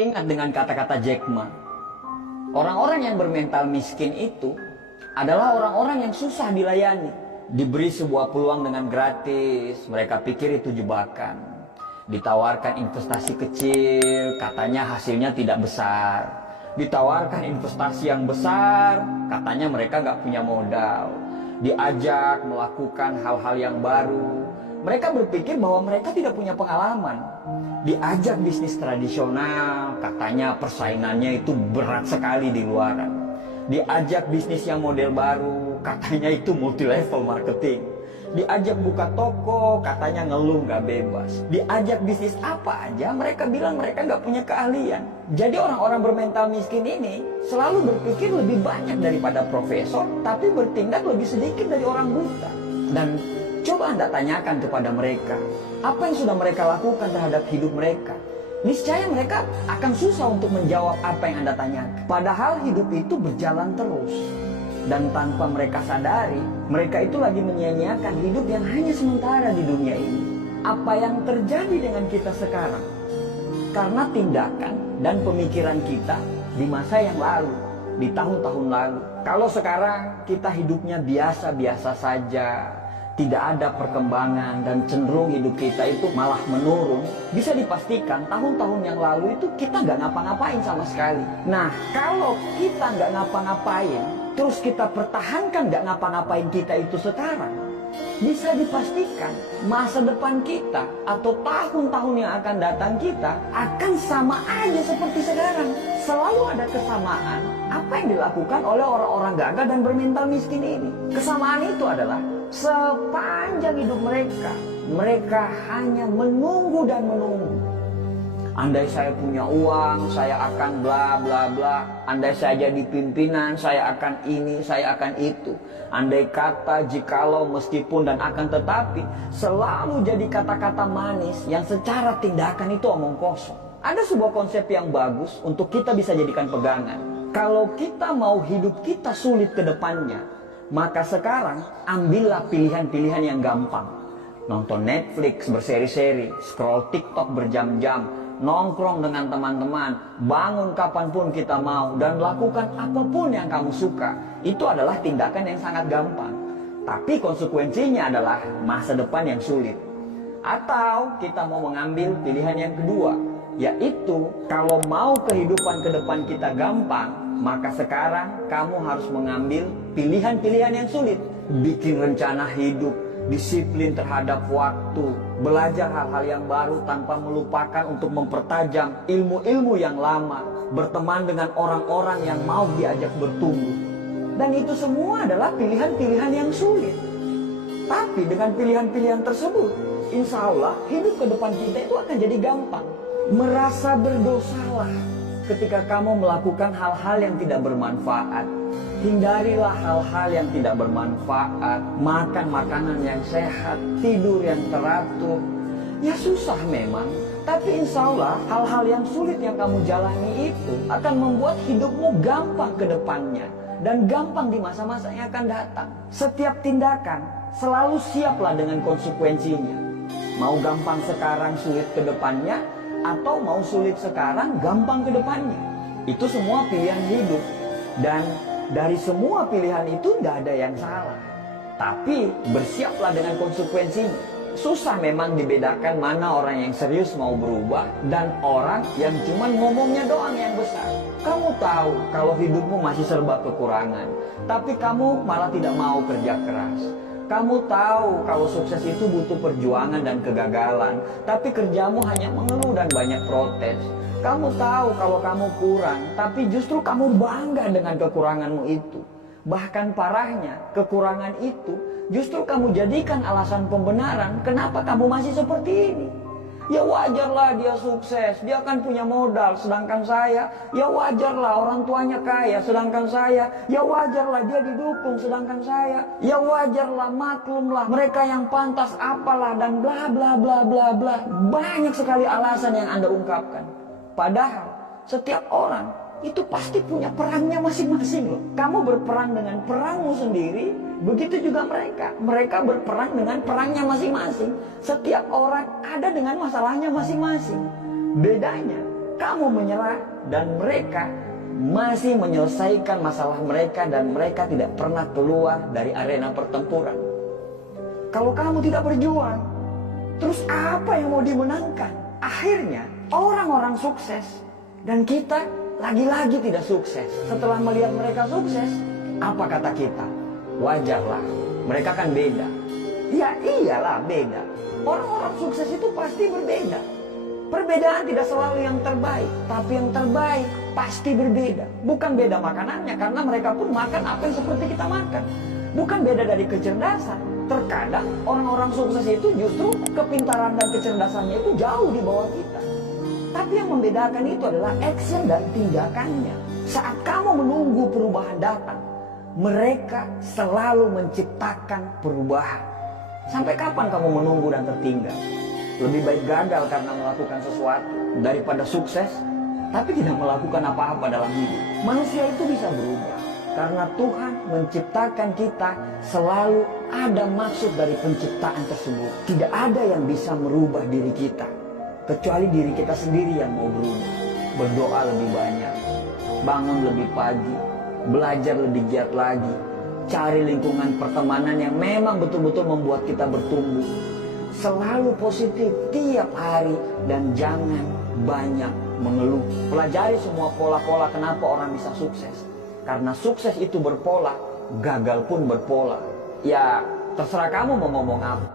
Ingat dengan kata-kata Jack Ma, orang-orang yang bermental miskin itu adalah orang-orang yang susah dilayani. Diberi sebuah peluang dengan gratis, mereka pikir itu jebakan. Ditawarkan investasi kecil, katanya hasilnya tidak besar. Ditawarkan investasi yang besar, katanya mereka gak punya modal. Diajak melakukan hal-hal yang baru, mereka berpikir bahwa mereka tidak punya pengalaman. Diajak bisnis tradisional, katanya persaingannya itu berat sekali di luaran. Diajak bisnis yang model baru, katanya itu multi level marketing. Diajak buka toko, katanya ngeluh gak bebas. Diajak bisnis apa aja, mereka bilang mereka gak punya keahlian. Jadi orang-orang bermental miskin ini selalu berpikir lebih banyak daripada profesor, tapi bertindak lebih sedikit dari orang buta. Dan coba Anda tanyakan kepada mereka, apa yang sudah mereka lakukan terhadap hidup mereka? Niscaya mereka akan susah untuk menjawab apa yang Anda tanyakan. Padahal hidup itu berjalan terus. Dan tanpa mereka sadari, mereka itu lagi menyia-nyiakan hidup yang hanya sementara di dunia ini. Apa yang terjadi dengan kita sekarang? Karena tindakan dan pemikiran kita di masa yang lalu, di tahun-tahun lalu. Kalau sekarang kita hidupnya biasa-biasa saja, tidak ada perkembangan dan cenderung hidup kita itu malah menurun, bisa dipastikan tahun-tahun yang lalu itu kita nggak ngapa-ngapain sama sekali. Nah, kalau kita nggak ngapa-ngapain, terus kita pertahankan nggak ngapa-ngapain kita itu sekarang, bisa dipastikan masa depan kita atau tahun-tahun yang akan datang kita akan sama aja seperti sekarang. Selalu ada kesamaan apa yang dilakukan oleh orang-orang gagal dan bermental miskin ini. Kesamaan itu adalah sepanjang hidup mereka hanya menunggu dan menunggu. Andai saya punya uang, saya akan bla bla bla. Andai saya jadi pimpinan, saya akan ini, saya akan itu. Andai kata, jikalau, meskipun, dan akan tetapi, selalu jadi kata-kata manis yang secara tindakan itu omong kosong. Ada sebuah konsep yang bagus untuk kita bisa jadikan pegangan. Kalau kita mau hidup kita sulit ke depannya, maka sekarang ambillah pilihan-pilihan yang gampang. Nonton Netflix berseri-seri, scroll TikTok berjam-jam, nongkrong dengan teman-teman, bangun kapanpun kita mau, dan lakukan apapun yang kamu suka. Itu adalah tindakan yang sangat gampang. Tapi konsekuensinya adalah masa depan yang sulit. Atau kita mau mengambil pilihan yang kedua, yaitu kalau mau kehidupan ke depan kita gampang, maka sekarang kamu harus mengambil pilihan-pilihan yang sulit. Bikin rencana hidup, disiplin terhadap waktu, belajar hal-hal yang baru tanpa melupakan untuk mempertajam ilmu-ilmu yang lama, berteman dengan orang-orang yang mau diajak bertumbuh. Dan itu semua adalah pilihan-pilihan yang sulit. Tapi dengan pilihan-pilihan tersebut, insya Allah hidup ke depan kita itu akan jadi gampang. Merasa berdosalah ketika kamu melakukan hal-hal yang tidak bermanfaat. Hindarilah hal-hal yang tidak bermanfaat, makan makanan yang sehat, tidur yang teratur. Ya susah memang, tapi insya Allah hal-hal yang sulit yang kamu jalani itu akan membuat hidupmu gampang ke depannya. Dan gampang di masa-masa yang akan datang. Setiap tindakan selalu siaplah dengan konsekuensinya. Mau gampang sekarang, sulit ke depannya, atau mau sulit sekarang, gampang ke depannya. Itu semua pilihan hidup. Dan dari semua pilihan itu tidak ada yang salah. Tapi bersiaplah dengan konsekuensinya. Susah memang dibedakan mana orang yang serius mau berubah dan orang yang cuma ngomongnya doang yang besar. Kamu tahu kalau hidupmu masih serba kekurangan, tapi kamu malah tidak mau kerja keras. Kamu tahu kalau sukses itu butuh perjuangan dan kegagalan, tapi kerjamu hanya mengeluh dan banyak protes. Kamu tahu kalau kamu kurang, tapi justru kamu bangga dengan kekuranganmu itu. Bahkan parahnya, kekurangan itu justru kamu jadikan alasan pembenaran kenapa kamu masih seperti ini. Ya wajarlah dia sukses, dia akan punya modal, sedangkan saya, ya wajarlah orang tuanya kaya, sedangkan saya, ya wajarlah dia didukung, sedangkan saya, ya wajarlah, maklumlah, mereka yang pantas apalah, dan bla bla bla bla bla. Banyak sekali alasan yang Anda ungkapkan. Padahal setiap orang itu pasti punya perangnya masing-masing loh. Kamu berperang dengan perangmu sendiri, begitu juga mereka. Mereka berperang dengan perangnya masing-masing. Setiap orang ada dengan masalahnya masing-masing. Bedanya, kamu menyerah dan mereka masih menyelesaikan masalah mereka dan mereka tidak pernah keluar dari arena pertempuran. Kalau kamu tidak berjuang, terus apa yang mau dimenangkan? Akhirnya orang-orang sukses dan kita lagi-lagi tidak sukses. Setelah melihat mereka sukses, apa kata kita? Wajarlah, mereka kan beda. Ya iyalah beda. Orang-orang sukses itu pasti berbeda. Perbedaan tidak selalu yang terbaik, tapi yang terbaik pasti berbeda. Bukan beda makanannya, karena mereka pun makan apa yang seperti kita makan. Bukan beda dari kecerdasan. Terkadang orang-orang sukses itu justru kepintaran dan kecerdasannya itu jauh di bawah kita. Tapi yang membedakan itu adalah action dan tindakannya. Saat kamu menunggu perubahan datang, mereka selalu menciptakan perubahan. Sampai kapan kamu menunggu dan tertinggal? Lebih baik gagal karena melakukan sesuatu daripada sukses tapi tidak melakukan apa-apa dalam hidup. Manusia itu bisa berubah karena Tuhan menciptakan kita, selalu ada maksud dari penciptaan tersebut. Tidak ada yang bisa merubah diri kita kecuali diri kita sendiri yang mau berubah. Berdoa lebih banyak, bangun lebih pagi, belajar lebih giat lagi, cari lingkungan pertemanan yang memang betul-betul membuat kita bertumbuh. Selalu positif tiap hari dan jangan banyak mengeluh. Pelajari semua pola-pola kenapa orang bisa sukses. Karena sukses itu berpola, gagal pun berpola. Ya terserah kamu mau ngomong apa.